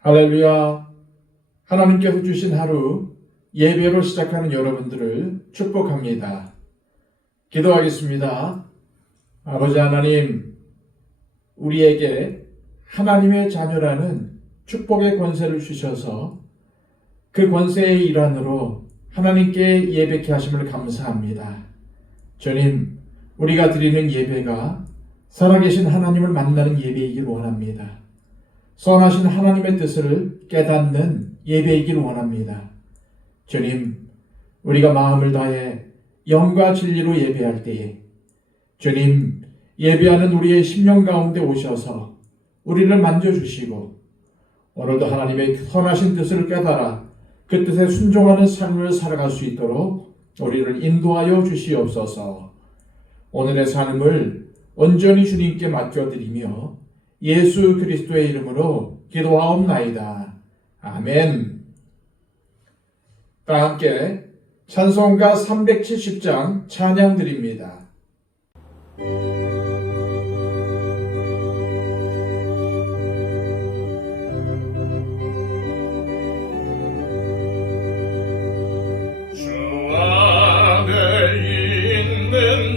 할렐루야. 하나님께서 주신 하루 예배로 시작하는 여러분들을 축복합니다. 기도하겠습니다. 아버지 하나님, 우리에게 하나님의 자녀라는 축복의 권세를 주셔서 그 권세의 일환으로 하나님께 예배케 하심을 감사합니다. 주님, 우리가 드리는 예배가 살아계신 하나님을 만나는 예배이길 원합니다. 선하신 하나님의 뜻을 깨닫는 예배이길 원합니다. 주님, 우리가 마음을 다해 영과 진리로 예배할 때에 주님, 예배하는 우리의 심령 가운데 오셔서 우리를 만져주시고 오늘도 하나님의 선하신 뜻을 깨달아 그 뜻에 순종하는 삶을 살아갈 수 있도록 우리를 인도하여 주시옵소서. 오늘의 삶을 온전히 주님께 맡겨드리며 예수 그리스도의 이름으로 기도하옵나이다. 아멘. 다 함께 찬송가 370장 찬양 드립니다. 주와 맺은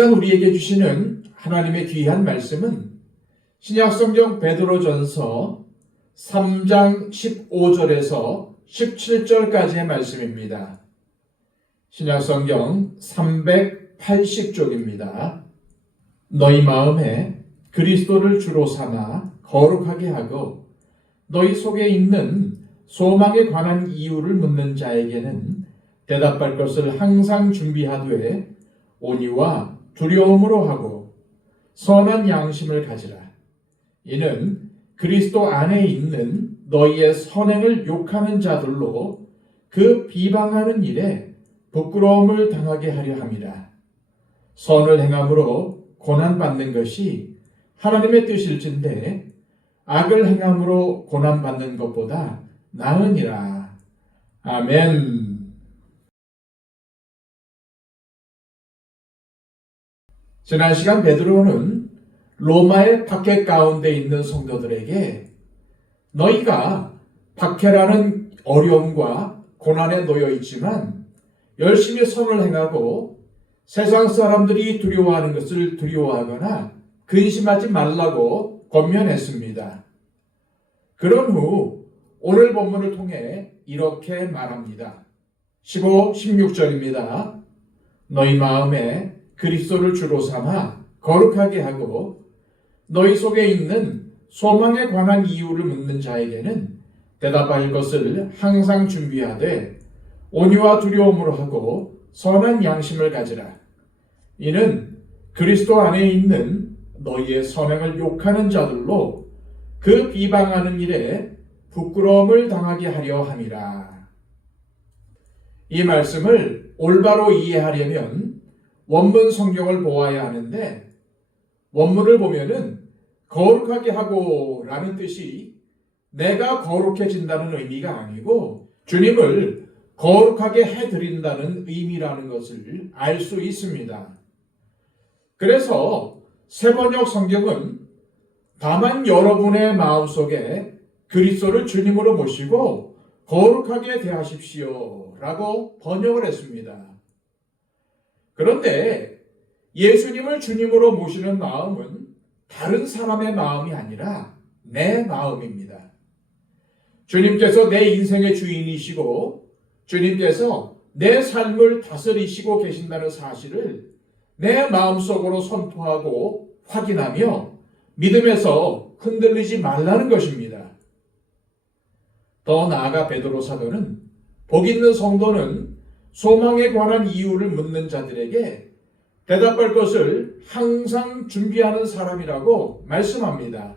시간 우리에게 주시는 하나님의 귀한 말씀은 신약성경 베드로전서 3장 15절에서 17절까지의 말씀입니다. 신약성경 380쪽입니다. 너희 마음에 그리스도를 주로 삼아 거룩하게 하고 너희 속에 있는 소망에 관한 이유를 묻는 자에게는 대답할 것을 항상 준비하되 온유와 두려움으로 하고 선한 양심을 가지라. 이는 그리스도 안에 있는 너희의 선행을 욕하는 자들로 그 비방하는 일에 부끄러움을 당하게 하려 함이라. 선을 행함으로 고난받는 것이 하나님의 뜻일진데 악을 행함으로 고난받는 것보다 나으니라. 아멘. 지난 시간 베드로는 로마의 박해 가운데 있는 성도들에게 너희가 박해라는 어려움과 고난에 놓여 있지만 열심히 선을 행하고 세상 사람들이 두려워하는 것을 두려워하거나 근심하지 말라고 권면했습니다. 그런 후 오늘 본문을 통해 이렇게 말합니다. 15, 16절입니다. 너희 마음에 그리스도를 주로 삼아 거룩하게 하고 너희 속에 있는 소망에 관한 이유를 묻는 자에게는 대답할 것을 항상 준비하되 온유와 두려움으로 하고 선한 양심을 가지라. 이는 그리스도 안에 있는 너희의 선행을 욕하는 자들로 그 비방하는 일에 부끄러움을 당하게 하려 함이라. 이 말씀을 올바로 이해하려면 원문 성경을 보아야 하는데 원문을 보면은 거룩하게 하고 라는 뜻이 내가 거룩해진다는 의미가 아니고 주님을 거룩하게 해드린다는 의미라는 것을 알 수 있습니다. 그래서 새번역 성경은 다만 여러분의 마음속에 그리스도를 주님으로 모시고 거룩하게 대하십시오 라고 번역을 했습니다. 그런데 예수님을 주님으로 모시는 마음은 다른 사람의 마음이 아니라 내 마음입니다. 주님께서 내 인생의 주인이시고 주님께서 내 삶을 다스리시고 계신다는 사실을 내 마음속으로 선포하고 확인하며 믿음에서 흔들리지 말라는 것입니다. 더 나아가 베드로 사도는 복 있는 성도는 소망에 관한 이유를 묻는 자들에게 대답할 것을 항상 준비하는 사람이라고 말씀합니다.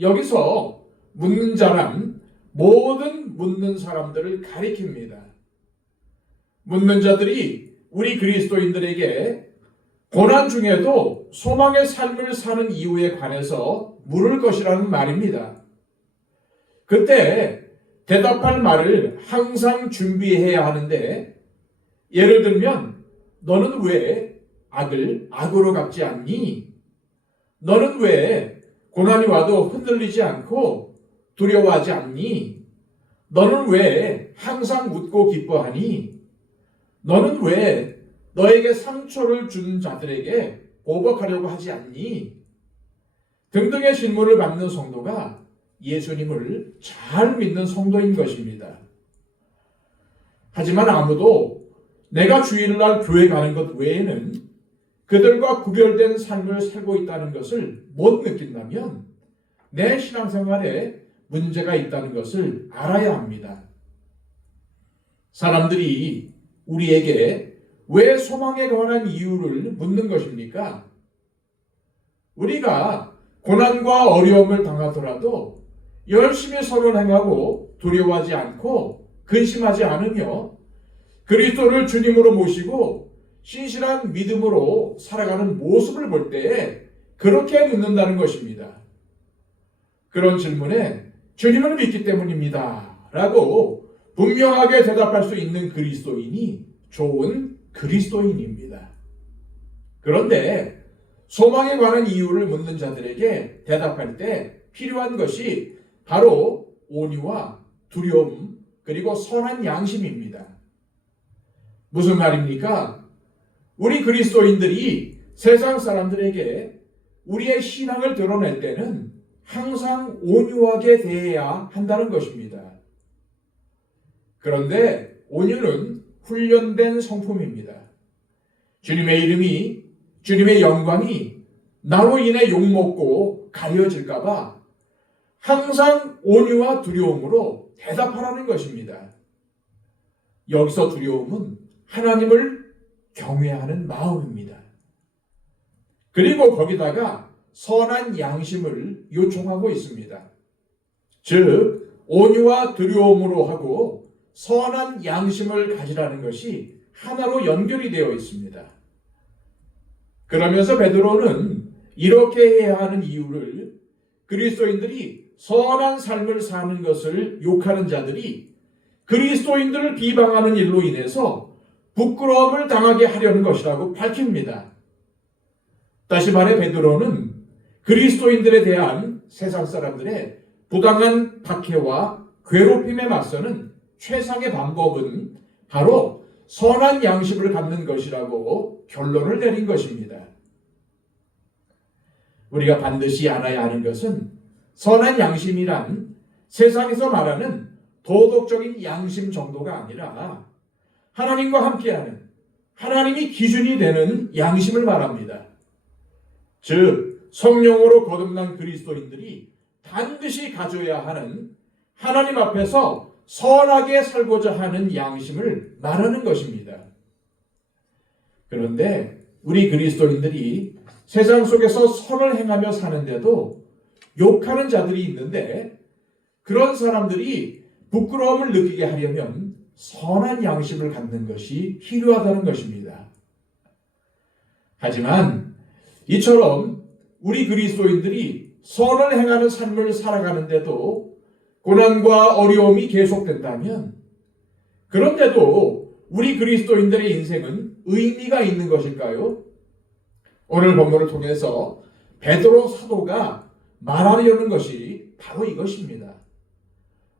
여기서 묻는 자란 모든 묻는 사람들을 가리킵니다. 묻는 자들이 우리 그리스도인들에게 고난 중에도 소망의 삶을 사는 이유에 관해서 물을 것이라는 말입니다. 그때 대답할 말을 항상 준비해야 하는데 예를 들면 너는 왜 악을 악으로 갚지 않니? 너는 왜 고난이 와도 흔들리지 않고 두려워하지 않니? 너는 왜 항상 웃고 기뻐하니? 너는 왜 너에게 상처를 준 자들에게 보복하려고 하지 않니? 등등의 질문을 받는 성도가 예수님을 잘 믿는 성도인 것입니다. 하지만 아무도 내가 주일날 교회 가는 것 외에는 그들과 구별된 삶을 살고 있다는 것을 못 느낀다면 내 신앙생활에 문제가 있다는 것을 알아야 합니다. 사람들이 우리에게 왜 소망에 관한 이유를 묻는 것입니까? 우리가 고난과 어려움을 당하더라도 열심히 선을 행하고 두려워하지 않고 근심하지 않으며 그리스도를 주님으로 모시고 신실한 믿음으로 살아가는 모습을 볼 때에 그렇게 묻는다는 것입니다. 그런 질문에 주님을 믿기 때문입니다 라고 분명하게 대답할 수 있는 그리스도인이 좋은 그리스도인입니다. 그런데 소망에 관한 이유를 묻는 자들에게 대답할 때 필요한 것이 바로 온유와 두려움 그리고 선한 양심입니다. 무슨 말입니까? 우리 그리스도인들이 세상 사람들에게 우리의 신앙을 드러낼 때는 항상 온유하게 대해야 한다는 것입니다. 그런데 온유는 훈련된 성품입니다. 주님의 이름이, 주님의 영광이 나로 인해 욕먹고 가려질까봐 항상 온유와 두려움으로 대답하라는 것입니다. 여기서 두려움은 하나님을 경외하는 마음입니다. 그리고 거기다가 선한 양심을 요청하고 있습니다. 즉, 온유와 두려움으로 하고 선한 양심을 가지라는 것이 하나로 연결이 되어 있습니다. 그러면서 베드로는 이렇게 해야 하는 이유를 그리스도인들이 선한 삶을 사는 것을 욕하는 자들이 그리스도인들을 비방하는 일로 인해서 부끄러움을 당하게 하려는 것이라고 밝힙니다. 다시 말해 베드로는 그리스도인들에 대한 세상 사람들의 부당한 박해와 괴롭힘에 맞서는 최상의 방법은 바로 선한 양심을 갖는 것이라고 결론을 내린 것입니다. 우리가 반드시 알아야 하는 것은 선한 양심이란 세상에서 말하는 도덕적인 양심 정도가 아니라 하나님과 함께하는, 하나님이 기준이 되는 양심을 말합니다. 즉, 성령으로 거듭난 그리스도인들이 반드시 가져야 하는 하나님 앞에서 선하게 살고자 하는 양심을 말하는 것입니다. 그런데 우리 그리스도인들이 세상 속에서 선을 행하며 사는데도 욕하는 자들이 있는데, 그런 사람들이 부끄러움을 느끼게 하려면 선한 양심을 갖는 것이 필요하다는 것입니다. 하지만 이처럼 우리 그리스도인들이 선을 행하는 삶을 살아가는데도 고난과 어려움이 계속된다면, 그런데도 우리 그리스도인들의 인생은 의미가 있는 것일까요? 오늘 본문을 통해서 베드로 사도가 말하려는 것이 바로 이것입니다.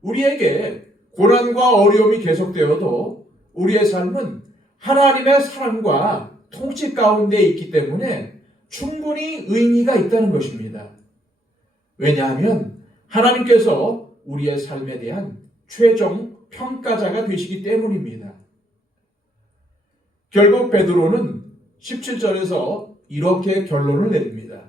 우리에게 고난과 어려움이 계속되어도 우리의 삶은 하나님의 사랑과 통치 가운데 있기 때문에 충분히 의미가 있다는 것입니다. 왜냐하면 하나님께서 우리의 삶에 대한 최종 평가자가 되시기 때문입니다. 결국 베드로는 17절에서 이렇게 결론을 내립니다.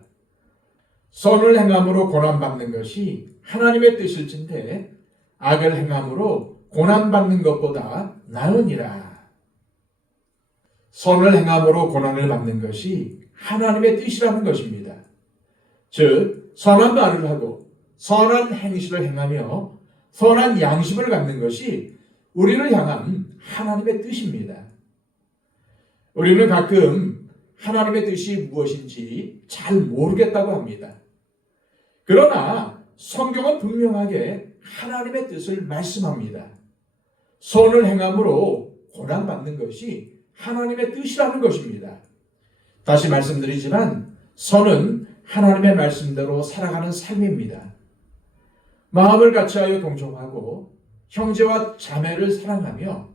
선을 행함으로 고난받는 것이 하나님의 뜻일진데 악을 행함으로 고난받는 것보다 나으니라. 선을 행함으로 고난을 받는 것이 하나님의 뜻이라는 것입니다. 즉, 선한 말을 하고 선한 행실을 행하며 선한 양심을 갖는 것이 우리를 향한 하나님의 뜻입니다. 우리는 가끔 하나님의 뜻이 무엇인지 잘 모르겠다고 합니다. 그러나 성경은 분명하게 하나님의 뜻을 말씀합니다. 선을 행함으로 고난받는 것이 하나님의 뜻이라는 것입니다. 다시 말씀드리지만 선은 하나님의 말씀대로 살아가는 삶입니다. 마음을 같이하여 동정하고 형제와 자매를 사랑하며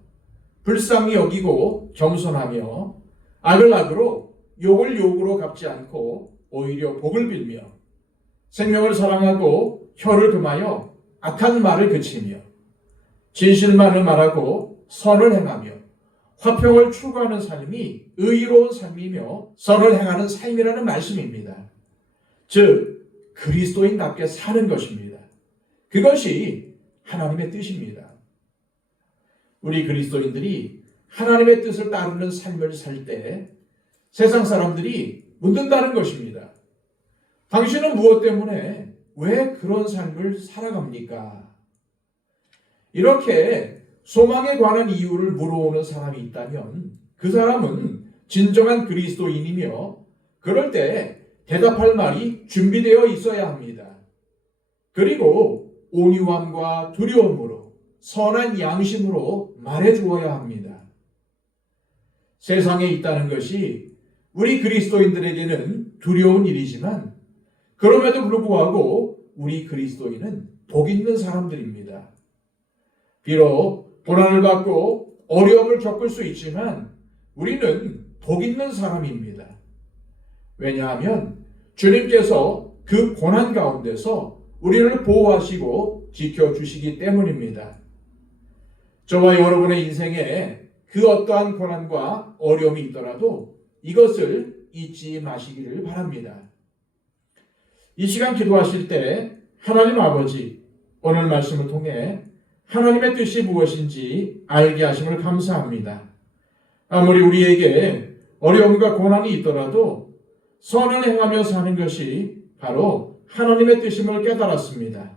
불쌍히 여기고 겸손하며 악을 악으로 욕을 욕으로 갚지 않고 오히려 복을 빌며 생명을 사랑하고 혀를 금하여 악한 말을 그치며 진실만을 말하고 선을 행하며 화평을 추구하는 삶이 의로운 삶이며 선을 행하는 삶이라는 말씀입니다. 즉, 그리스도인답게 사는 것입니다. 그것이 하나님의 뜻입니다. 우리 그리스도인들이 하나님의 뜻을 따르는 삶을 살 때 세상 사람들이 묻는다는 것입니다. 당신은 무엇 때문에 왜 그런 삶을 살아갑니까? 이렇게 소망에 관한 이유를 물어오는 사람이 있다면 그 사람은 진정한 그리스도인이며 그럴 때 대답할 말이 준비되어 있어야 합니다. 그리고 온유함과 두려움으로 선한 양심으로 말해주어야 합니다. 세상에 있다는 것이 우리 그리스도인들에게는 두려운 일이지만 그럼에도 불구하고 우리 그리스도인은 복 있는 사람들입니다. 비록 고난을 받고 어려움을 겪을 수 있지만 우리는 복 있는 사람입니다. 왜냐하면 주님께서 그 고난 가운데서 우리를 보호하시고 지켜주시기 때문입니다. 저와 여러분의 인생에 그 어떠한 고난과 어려움이 있더라도 이것을 잊지 마시기를 바랍니다. 이 시간 기도하실 때 하나님 아버지, 오늘 말씀을 통해 하나님의 뜻이 무엇인지 알게 하심을 감사합니다. 아무리 우리에게 어려움과 고난이 있더라도 선을 행하며 사는 것이 바로 하나님의 뜻임을 깨달았습니다.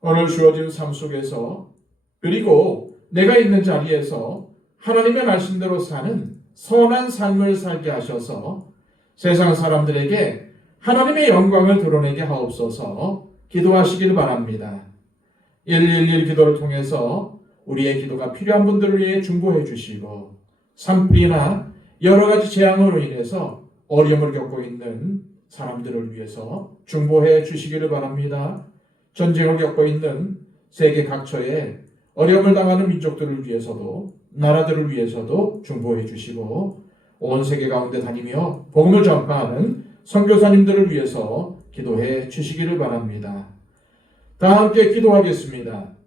오늘 주어진 삶 속에서 그리고 내가 있는 자리에서 하나님의 말씀대로 사는 선한 삶을 살게 하셔서 세상 사람들에게 하나님의 영광을 드러내게 하옵소서. 기도하시길 바랍니다. 111 기도를 통해서 우리의 기도가 필요한 분들을 위해 중보해 주시고 산불이나 여러 가지 재앙으로 인해서 어려움을 겪고 있는 사람들을 위해서 중보해 주시기를 바랍니다. 전쟁을 겪고 있는 세계 각처에 어려움을 당하는 민족들을 위해서도 나라들을 위해서도 중보해 주시고 온 세계 가운데 다니며 복음을 전파하는 선교사님들을 위해서 기도해 주시기를 바랍니다. 다 함께 기도하겠습니다.